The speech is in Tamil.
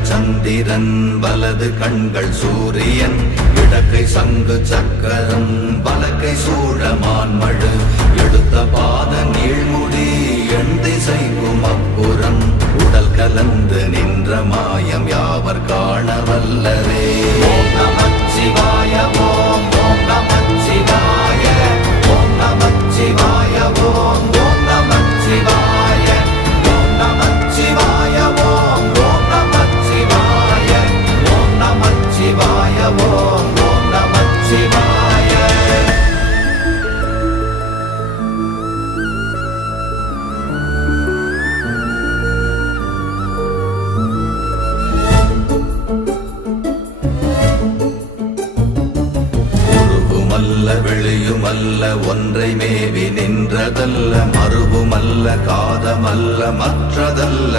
இடங்கள் சந்திரன் வலது கண்கள் சூரியன் இடக்கை சங்கு சக்கரம் வலக்கை சூழமான்மழு எடுத்த பாத நீழ்முடி எண் திசைக்கும் அப்புறம் உடல் கலந்து நின்ற மாயம் யாவர் காண வல்லரே. ஓம் நமச்சிவாய ஓம் ஓம் நமச்சிவாய ஓம் நமச்சிவாய ஓம் ஓம் நமச்சிவாய ஓம் நமச்சிவாய ஓம் ஓம் நமச்சிவாய ஓம் நமச்சிவாய ஓம் ஓம் நமச்சிவாய. வெளியுமல்ல ஒன்றை மேவி நின்றதல்ல மறுவுமல்ல காதமல்ல மற்றதல்ல